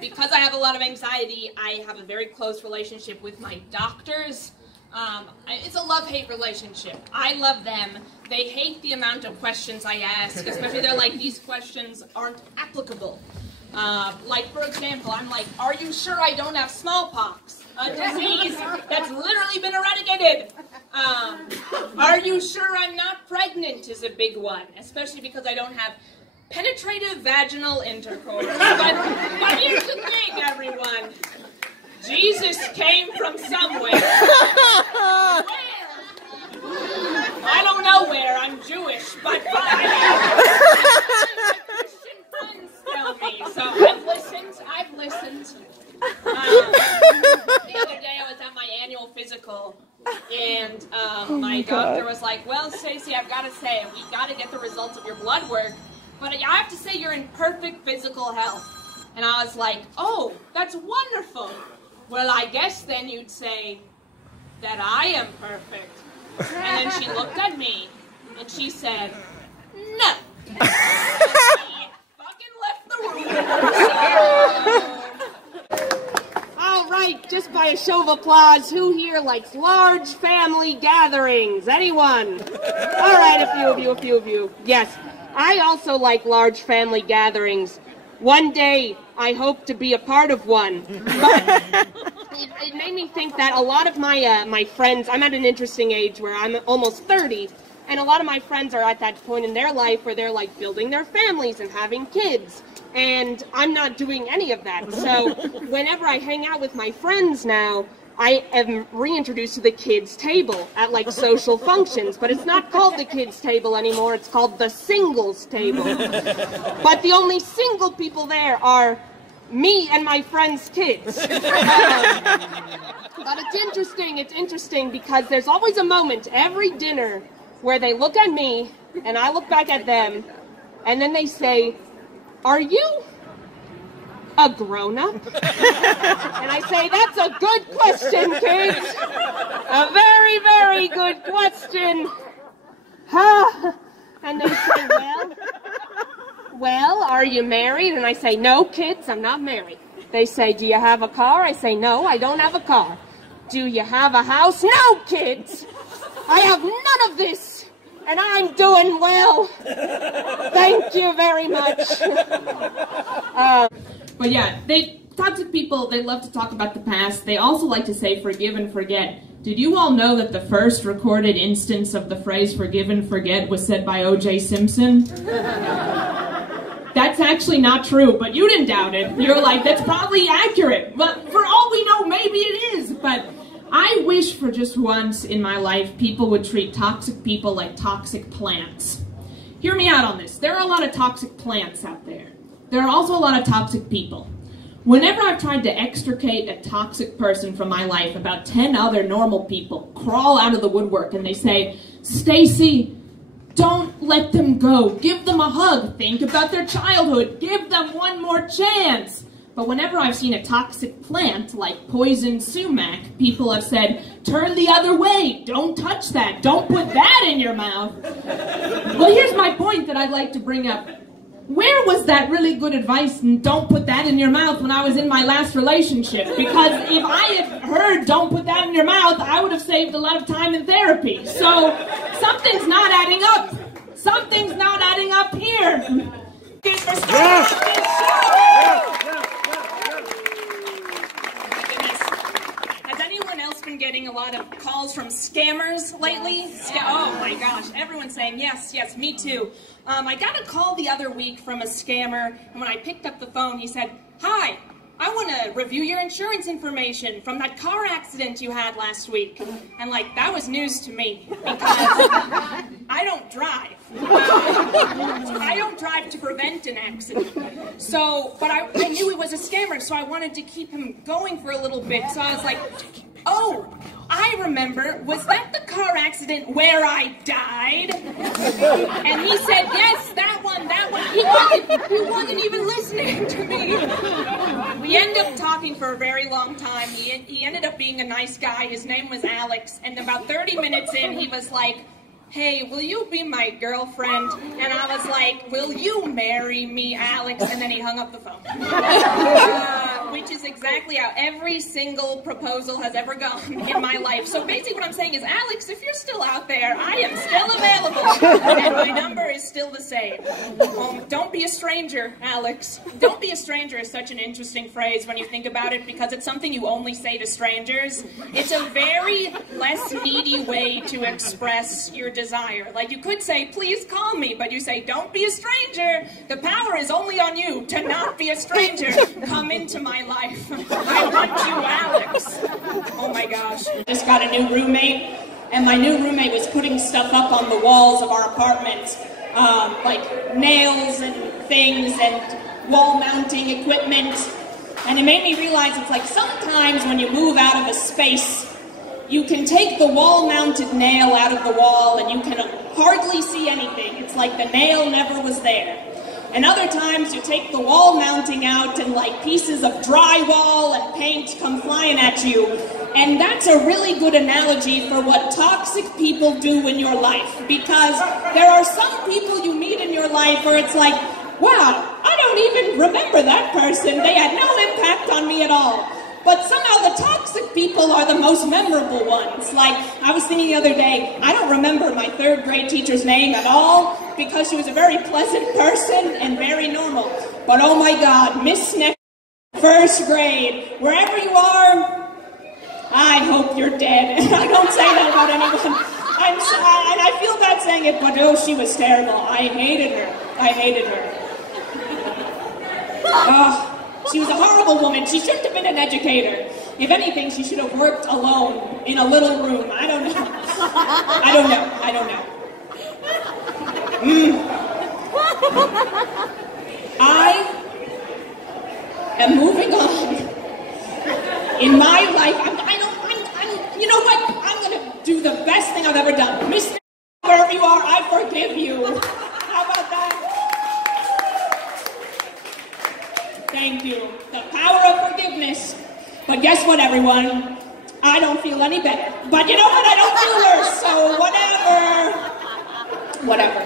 Because I have a lot of anxiety, I have a very close relationship with my doctors. It's a love-hate relationship. I love them. They hate the amount of questions I ask, especially they're like, these questions aren't applicable. Like, for example, I'm like, are you sure I don't have smallpox? A disease that's literally been eradicated. Are you sure I'm not pregnant is a big one, especially because I don't have penetrative vaginal intercourse. But here's the thing, everyone. Jesus came from somewhere. Where? I don't know where. I'm Jewish, but my Christian friends tell me. So I've listened. The other day I was at my annual physical, and my doctor was like, well, Stacey, I've got to say, we got to get the results of your blood work, but I have to say you're in perfect physical health. And I was like, oh, that's wonderful. Well, I guess then you'd say that I am perfect. And then she looked at me, and she said, no. And she fucking left the room. All right, just by a show of applause, who here likes large family gatherings? Anyone? All right, a few of you. Yes, I also like large family gatherings. One day, I hope to be a part of one. But it made me think that a lot of my friends, I'm at an interesting age where I'm almost 30, and a lot of my friends are at that point in their life where they're like building their families and having kids. And I'm not doing any of that. So whenever I hang out with my friends now, I am reintroduced to the kids' table at like social functions, but it's not called the kids' table anymore, it's called the singles table. But the only single people there are me and my friends' kids. But it's interesting because there's always a moment every dinner where they look at me and I look back at them and then they say, are you a grown-up? And I say, that's a good question, kids. A very, very good question. And they say, well, are you married? And I say, no, kids, I'm not married. They say, do you have a car? I say, no, I don't have a car. Do you have a house? No, kids. I have none of this. And I'm doing well. Thank you very much. But yeah, toxic people, they love to talk about the past. They also like to say forgive and forget. Did you all know that the first recorded instance of the phrase forgive and forget was said by O.J. Simpson? That's actually not true, but you didn't doubt it. You're like, that's probably accurate. But for all we know, maybe it is. But I wish for just once in my life people would treat toxic people like toxic plants. Hear me out on this. There are a lot of toxic plants out there. There are also a lot of toxic people. Whenever I've tried to extricate a toxic person from my life, about 10 other normal people crawl out of the woodwork and they say, Stacey, don't let them go. Give them a hug. Think about their childhood. Give them one more chance. But whenever I've seen a toxic plant, like poison sumac, people have said, turn the other way. Don't touch that. Don't put that in your mouth. Well, here's my point that I'd like to bring up. Where was that really good advice, and don't put that in your mouth, when I was in my last relationship? Because if I had heard don't put that in your mouth, I would have saved a lot of time in therapy. So something's not adding up. Something's not adding up here. Has anyone else been getting a lot of calls from scammers lately? Oh my gosh, everyone's saying yes, yes, me too. I got a call the other week from a scammer, and when I picked up the phone, he said, hi, I want to review your insurance information from that car accident you had last week. And like, that was news to me, because I don't drive. I don't drive to prevent an accident. So, but I knew he was a scammer, so I wanted to keep him going for a little bit. So I was like, oh, I remember, was that the car accident where I died? And he said, yes, that one. He wasn't even listening to me. We ended up talking for a very long time. He ended up being a nice guy. His name was Alex. And about 30 minutes in, he was like, hey, will you be my girlfriend? And I was like, will you marry me, Alex? And then he hung up the phone. Which is exactly how every single proposal has ever gone in my life. So basically what I'm saying is, Alex, if you're still out there, I am still available. And my number is still the same. Don't be a stranger, Alex. Don't be a stranger is such an interesting phrase when you think about it, because it's something you only say to strangers. It's a very less needy way to express your desire. Like, you could say, please call me, but you say, don't be a stranger. The power is only on you to not be a stranger. Come into my life. I want you, Alex. Oh my gosh. Just got a new roommate, and my new roommate was putting stuff up on the walls of our apartment, like nails and things and wall mounting equipment. And it made me realize it's like sometimes when you move out of a space, you can take the wall-mounted nail out of the wall and you can hardly see anything. It's like the nail never was there. And other times you take the wall mounting out and like pieces of drywall and paint come flying at you. And that's a really good analogy for what toxic people do in your life. Because there are some people you meet in your life where it's like, wow, I don't even remember that person. They had no impact on me at all. But somehow the toxic people are the most memorable ones. Like, I was thinking the other day, I don't remember my third grade teacher's name at all because she was a very pleasant person and very normal. But oh my God, Miss Snick, first grade, wherever you are, I hope you're dead. I don't say that about anyone. And I feel bad saying it, but oh, she was terrible. I hated her. I hated her. Oh. She was a horrible woman. She shouldn't have been an educator. If anything, she should have worked alone in a little room. I don't know. I don't know. I don't know. I am moving on in my life. You know what? I'm going to do the best thing I've ever done. Miss, wherever you are, I forgive you. How about that? Thank you. The power of forgiveness. But guess what, everyone? I don't feel any better. But you know what? I don't feel worse, so whatever. Whatever.